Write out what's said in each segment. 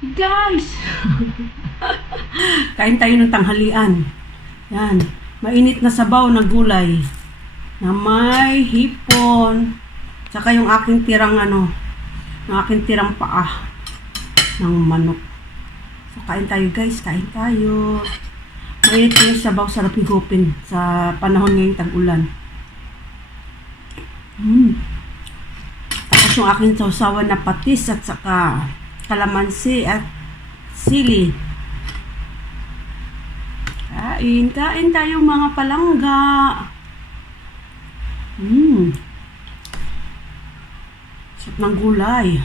Guys! Kain tayo ng tanghalian. Yan. Mainit na sabaw na gulay. Na may hipon. Tsaka yung aking tirang yung aking tirang paa ng manok. So, kain tayo guys. Kain tayo. Mainit yung sabaw. Sarap higupin sa panahon ngayong tag-ulan. Tapos yung aking sausawan na patis at saka kalamansi at sili. Kain tayo mga palangga. Sarap ng gulay.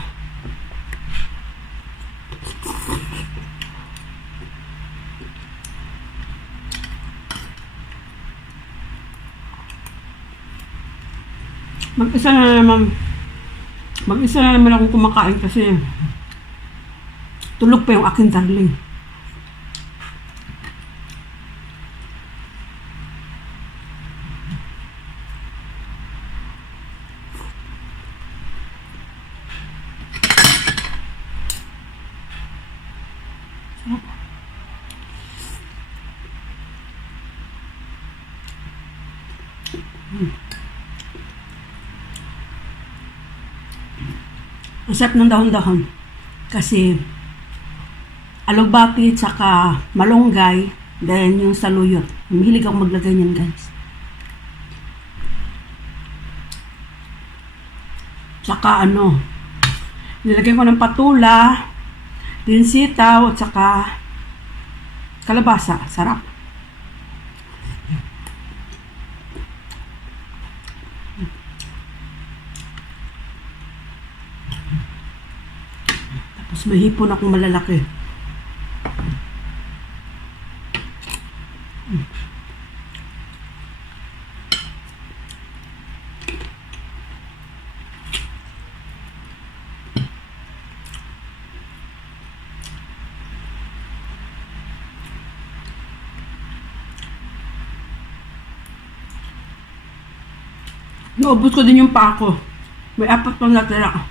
Mag-isa na naman akong kumakain kasi tulog pa yung aking darling. Ang sarap ng dahon-dahon. Kasi alugbati tsaka malunggay, then yung saluyot. Mahilig ako maglagay niyan guys. Tsaka nilagay ko ng patula, din sitaw, at saka kalabasa. Sarap. Tapos may hipon akong malalaki. Naubos ko din yung paa ko. May 4 pang natira.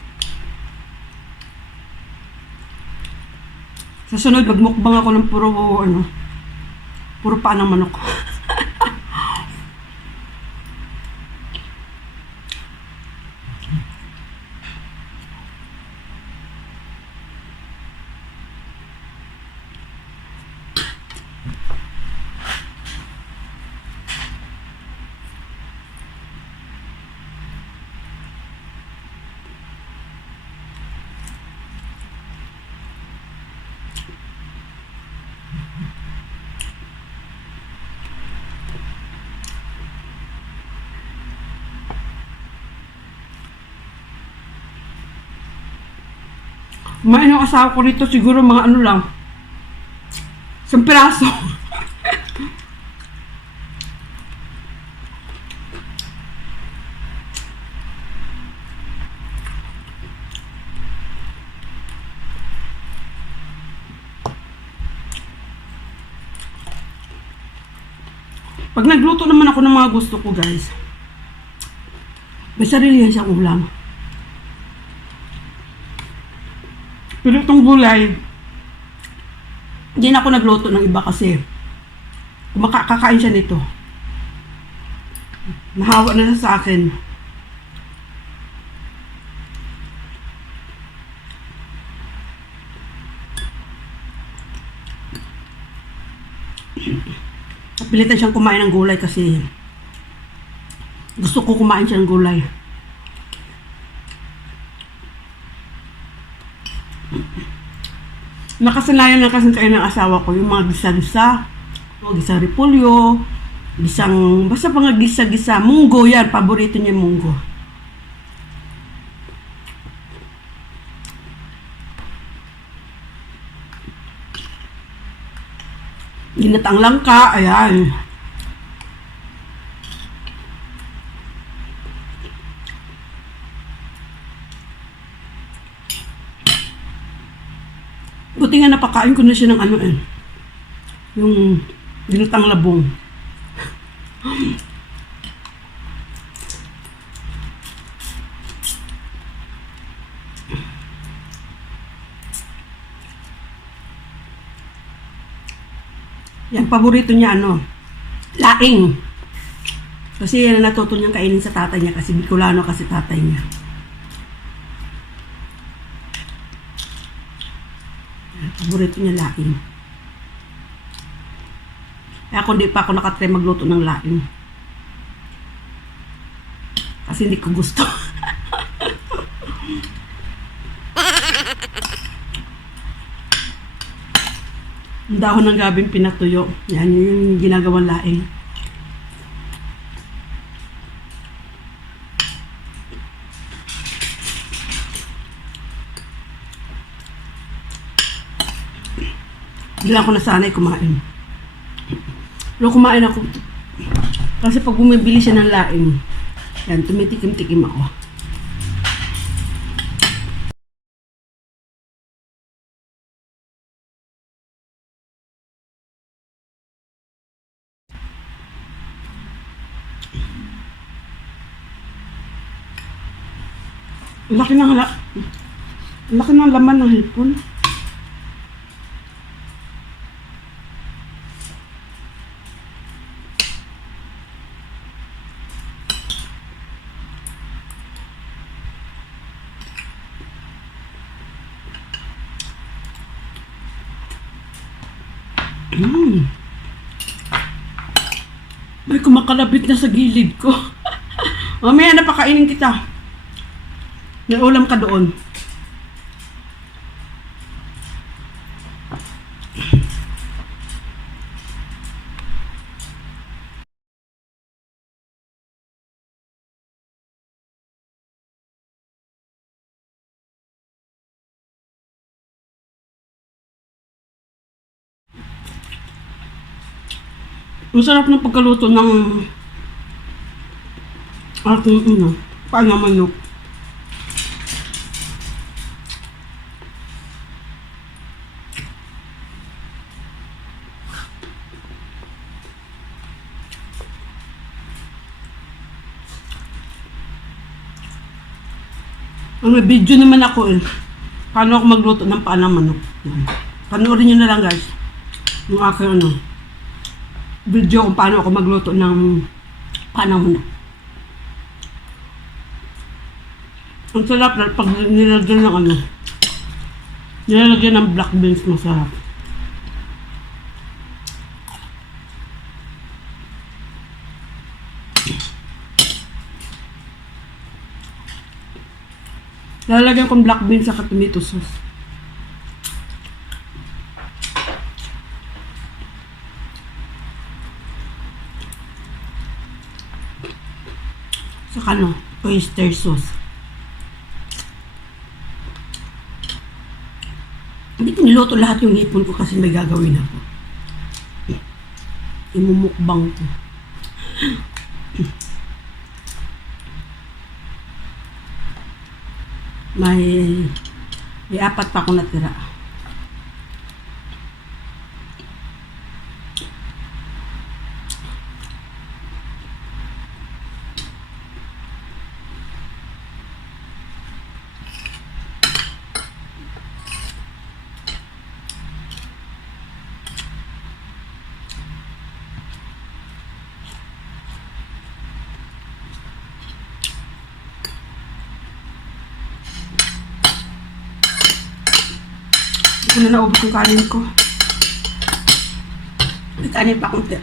Sa sunod, magmukbang ako ng puro paa ng manok. Kumain ng asawa ko rito siguro mga lang. 1 piraso. Pag nagluto naman ako ng mga gusto ko guys, may sarili yan siyang ulam. Pero itong gulay, hindi na ako nagluto ng iba kasi kakain siya nito. Nahawa na siya sa akin. Napilitan siyang kumain ng gulay kasi gusto ko kumain siya ng gulay. Nakasanayan na kasi kayo ng asawa ko yung mga gisa-gisa, gisa repolyo, basta mga gisa-gisa, munggo yan, paborito niya munggo. Ginatang langka, ayan. Buti nga napakain ko na siya ng yung ginatang labong. Yan, paborito niya ano, laing. Kasi yan ang natuto niyang kainin sa tatay niya kasi Bicolano kasi tatay niya. Yan, paborito niya laing. Kaya ako hindi pa ako nakatry magluto ng laing. Kasi hindi ko gusto. Ang dahon ng gabing pinatuyo. Yan yung ginagawang laing. Hindi lang ako nasanay kumain. Pero kumain ako. Kasi pag bumibili siya ng laing, yan, tumitikim-tikim ako. Laki ng laki ng laman ng hipon. May kumakalabit na sa gilid ko. Mamaya na pakainin kita. May ulam ka doon. Masarap ng pagkaluto ng aking pangamanok. May video naman ako paano ako magluto ng panang manok. Panoorin nyo na lang guys. Yung aking video kung paano ako magluto ng panang manok. Ang sarap na pag nilagyan ng nilalagyan ng black beans, masarap. Lalagyan kong black beans sa tomato sauce. Saka oyster sauce. Hindi ko niluto lahat yung hipon ko kasi may gagawin ako. Imumukbang ko. May 4 pa akong natira. Hindi na naubos yung kanin ko. May kanin pa konti.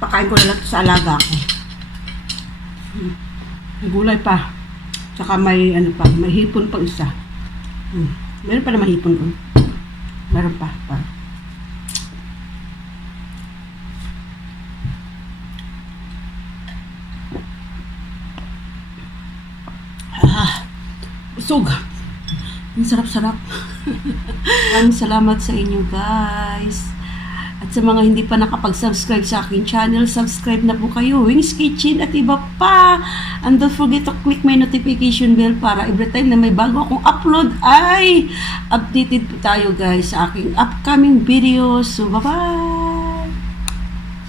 Pakain ko na lang sa alaga ko. May gulay pa. Tsaka may may hipon pa isa. Meron pa na mahipon ko. Meron pa. Busog. Ang sarap-sarap. Maraming salamat sa inyo guys. At sa mga hindi pa nakapag-subscribe sa aking channel, subscribe na po kayo. Wings Kitchen at iba pa. And don't forget to click my notification bell para every time na may bago akong upload ay updated po tayo guys sa aking upcoming videos. So bye-bye!